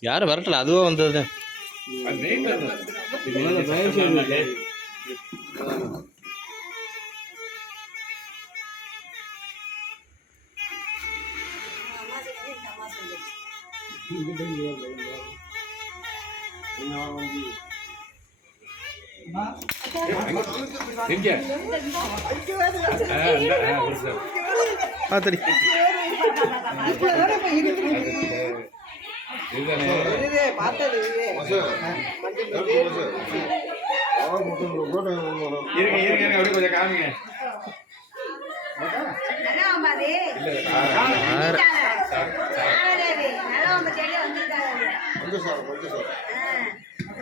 யாரும் வரட்டல? அதுவா வந்தது. எங்க ஆ, இந்த, ஆ, ஒரு சார். பார்த்துடி இதுதானே இருங்க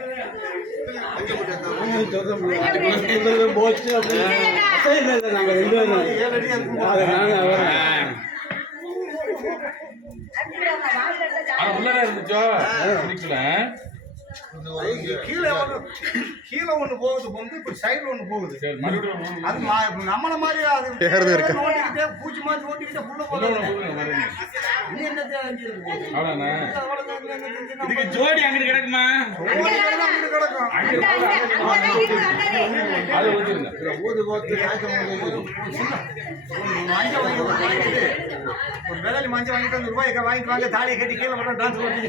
கொஞ்சம் சார் கொஞ்சம் சார் ஆனா உள்ளதான் இருந்துச்சோ பிடிக்கல கீழே கீழே ஒண்ணு போகுது வந்து இப்ப சைடுல ஒண்ணு போகுது. அது நம்மள மாதிரி அது. நோண்டிக்கிட்டே பூச்சி மாதிரி ஓட்டிக்கிட்டே புள்ள உள்ள போகுது? இதுக்கு ஜோடி அங்கிட்டு கிடக்குமா? அங்கிட்டு ஊதி மஞ்சள் வாங்கி வாங்கிட்டு, ஒரு விலையில மஞ்சள் வாங்கிட்டு வந்து ரூபாய்க்கு வாங்கிட்டு வாங்க? தாலியை கட்டி கீழே மட்டும் டான்ஸ் ஓட்டி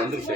வந்துருச்சு